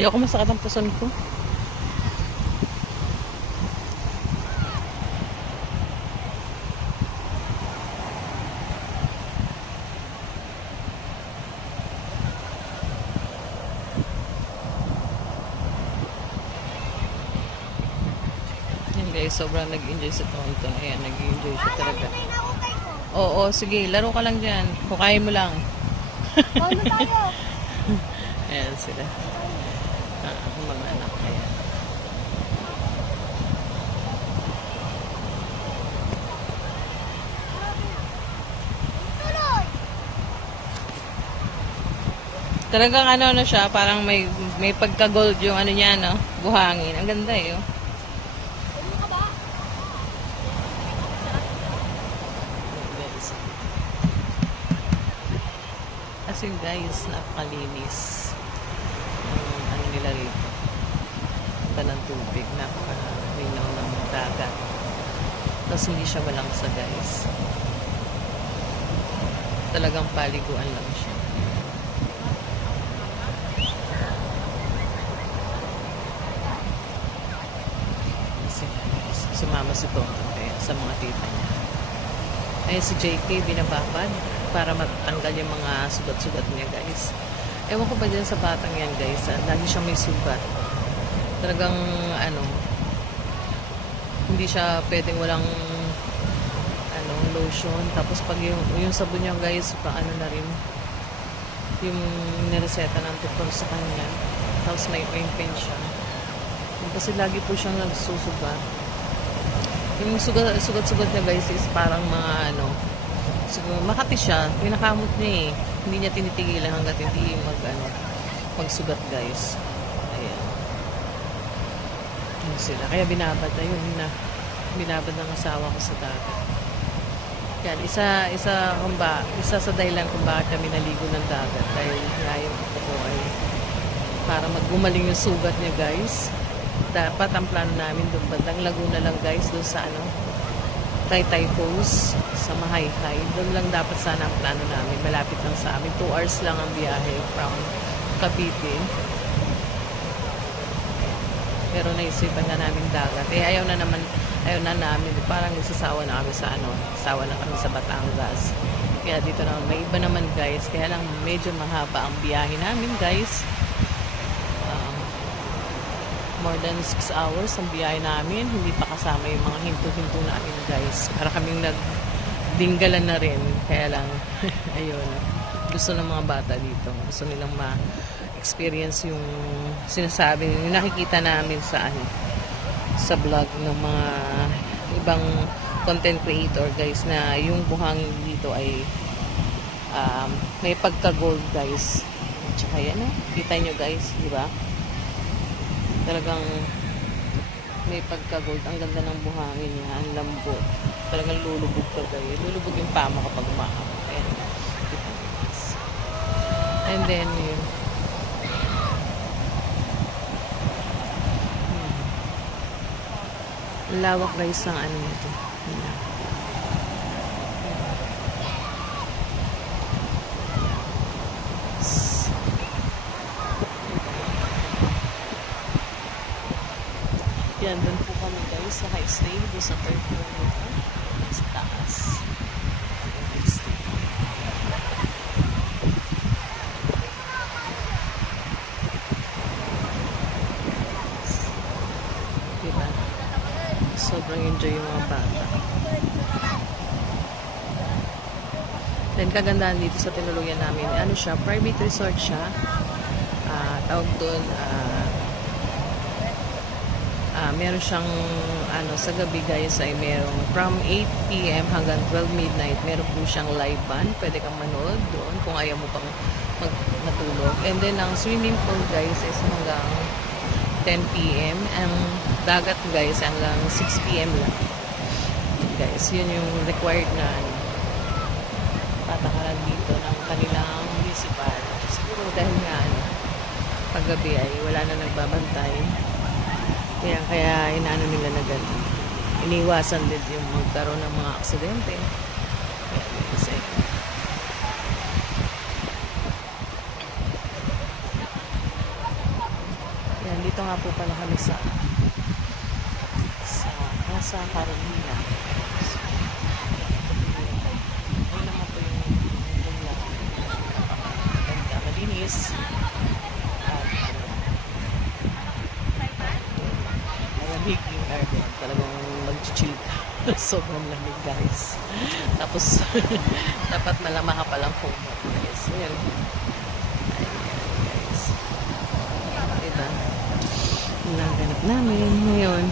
Hindi ako masakit ang puson ko. Yan guys, sobrang nag-enjoy sa Tonton. Ayan, nag-enjoy siya talaga. Oo, sige, laro ka lang dyan. Hukayin mo lang. Paano tayo? Ayan sila. Mga anak. Ayan. Talagang ano na siya, parang may pagka-gold yung ano niya, no? Buhangin. Ang ganda eh, oh. As in guys, napakalinis. Ano nila rito. Ganda ng tubig, napakalinaw ng dagat. Tapos hindi siya malangsa guys. Talagang paliguan lang siya. Sumama si Tonton kaya sa mga tita niya. Ay si JK binababad para matanggal yung mga sugat-sugat niya guys. Ewan ko ba dyan sa batang yan guys, lagi siyang may sugat. Talagang ano, hindi siya pwedeng walang ano, lotion. Tapos pag yung sabon niya guys, paano na rin yung nireseta ng doktor sa kanya. Tapos may pain siya. Kasi lagi po siyang nagsusugat. Yung sugat-sugat niya guys is parang mga ano, makati siya, pinakamot niya eh. Hindi niya tinitigilan hanggat hindi magsugat guys. Ayan. Yun sila. Kaya binabad na yun na. Binabad ng asawa ko sa dagat. Yan, isa sa dahilan kung bakit kami naligo ng dagat. Dahil nga yung ko ay para maggumaling yung sugat niya guys. Dapat ang plano namin doon bandang Laguna lang guys, doon sa ano Taytay Falls sa Mahayhay. Doon lang dapat sana ang plano namin, malapit lang sa amin, 2 hours lang ang biyahe from Cavite. Pero naisipan na namin dagat ayaw na namin, parang nagsasawa na kami sa ano, sawa na kami sa Batangas. Kaya dito naman may iba naman guys, kaya lang medyo mahaba ang biyahe namin guys. More than 6 hours ang biyahe namin. Hindi pa kasama yung mga hinto-hinto namin guys. Para kaming nagdinggalan na rin. Kaya lang, ayun. Gusto ng mga bata dito. Gusto nilang ma-experience yung sinasabi, yung nakikita namin sa vlog ng mga ibang content creator guys, na yung buhangin dito ay may pagka-gold guys. Tsaka yan kita nyo guys, di ba? Talagang may pagka-gold. Ang ganda ng buhangin niya. Ang lambot. Talagang lulubog ka guys. Lulubog yung pama kapag umaakot. Ayan. And then yun. Lawak guys ng ano nito. Yan, doon po kami guys sa high stay, doon sa 3rd floor nito, sa taas. Diba? Sobrang enjoy yung mga bata. Then kagandahan dito sa tinuluyan namin, ano siya, private resort siya. Tawag doon, meron siyang ano sa gabi guys ay merong from 8 PM hanggang 12 midnight meron po siyang live band, pwede kang manood doon kung ayaw mo pang matulog. And then ang swimming pool guys is hanggang 10 PM, ang dagat guys hanggang 6 PM lang guys. Yun yung required na patakaran dito ng kanilang municipal. Siguro dahil nga paggabi ay wala na nagbabantay. Kaya inaano nila na gano'n. Iniwasan din yung magkaroon ng mga aksidente. Kasi Yan, dito nga po pala kami sa Casa Carolina. Ayun naman po yung bula. Ganda, malinis. At malamig yung aircon. Talagang mag-chill ka. Sobrang lamig, guys. Tapos, dapat malama ka palang homework, guys. Well, guys. Diba? Naganap namin ngayon.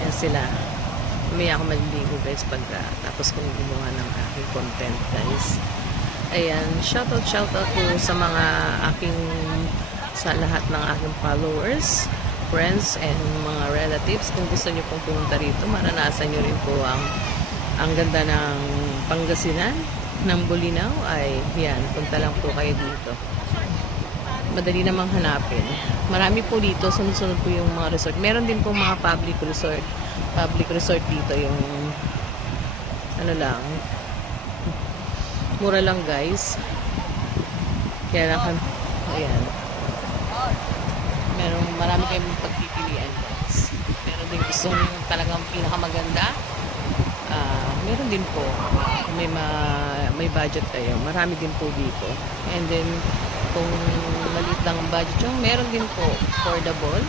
Yan sila. Umaya ako maliligo, guys, pag tapos kung gumawa ng aking content, guys. Ayan, shoutout po sa mga sa lahat ng aking followers, friends, and mga relatives. Kung gusto nyo pong pumunta rito, maranasan nyo rin po ang ganda ng Pangasinan, ng Bolinao, ay yan, punta lang po kayo dito. Madali namang hanapin. Marami po dito, sunod-sunod po yung mga resort. Meron din po mga public resort. Public resort dito, yung ano lang, mura lang, guys. Kaya lang, ayan. Marami kayong pagpipilian, guys. Meron din gusto nyo talagang pinakamaganda. Meron din po. May budget kayo. Marami din po dito. And then, kung maliit lang ang budget nyo, meron din po affordable.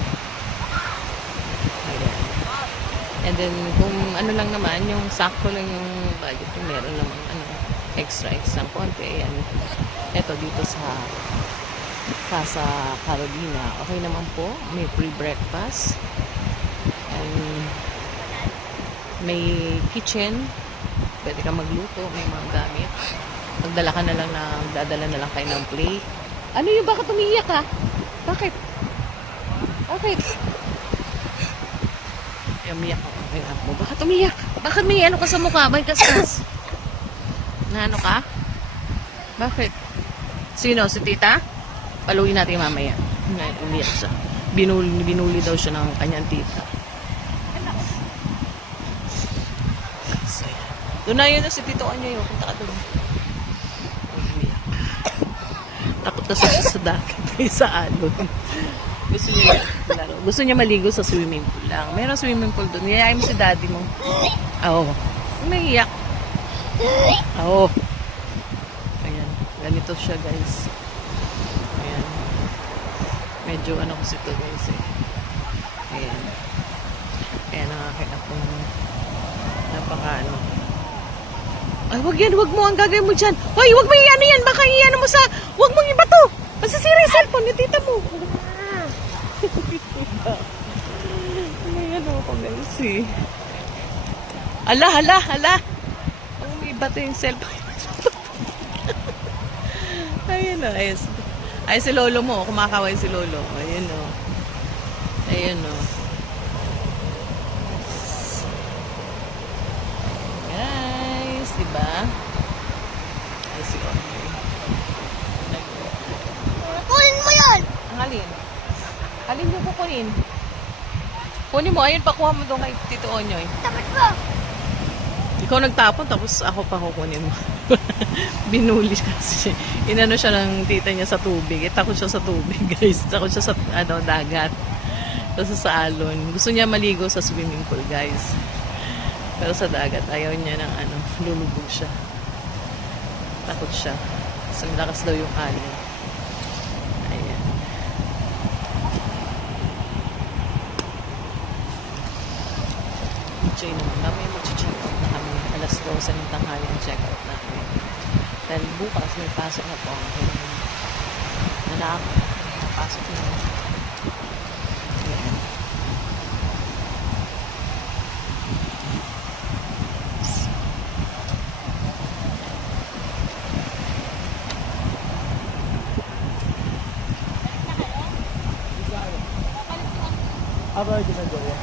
Ayan. And then, kung ano lang naman, yung sakto lang yung budget nyo, meron naman extra konti. Ayan. Ito dito sa Casa Carolina. Okay naman po. May free breakfast. And may kitchen. Pwede ka magluto. May mga gamit. Magdala ka na lang dadala na lang kayo ng plate. Ano yun? Bakit umiiyak ka? Bakit? Bakit? Ay, umiyak ako. Ay, mo. Bakit umiyak? Bakit may ano ka sa mukha? May kaskas? Na ano ka? Bakit? Sino? Si tita? Paluin natin mamaya. Ngayon, umiyak siya. Binuli daw siya ng kanyang tita. So, doon na yun si Tito Anyo yun. Punta ka doon. Umiyak. Takot kasi siya sa dagat. Sa alon. Gusto niya maligo sa swimming pool lang. Meron swimming pool doon. Yayain mo si daddy mo. Oo. Umiyak. Oo. Ayan. Ganito siya, guys. Ayan. Medyo ano kasi ito, guys, eh. Ayan. Ayan, nakakita pong napaka ano. Ay, wag yan, wag mo ang gagawin mo dyan. Hoy, wag mo iyan yan. Baka iyan mo sa, wag mong iba to. Masisira yung cellphone ni tita mo. Ayan ako, guys, eh. Hala. Ang may bato yung cellphone. Ayan o. Ay, si lolo mo. Kumakaway si lolo. Ayan o. Ayan o. Guys, diba? Ay, si Audrey. Kunin mo yan! Ang alin? Alin mo kukunin? Kunin mo. Ayun, pakuha mo doon kay Tito Onyoy. Tapat mo! Ikaw nagtapon, tapos ako pa kukunin mo. Binuli kasi. Inano siya ng tita niya sa tubig. Takot siya sa tubig, guys. Takot siya sa dagat. Tapos sa alon. Gusto niya maligo sa swimming pool, guys. Pero sa dagat, ayaw niya ng lulubog siya. Takot siya. Kasi malakas daw yung alon. Ayan. Enjoy naman. Mamaya mag-check out na kami. Alas 12 ng tanghali ang check out namin. Dahil bukas may pasok na po. Napasok na. Ayan. Apa ginagawa?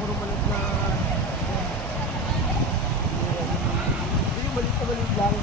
Puro malit na... Hindi, malit lang.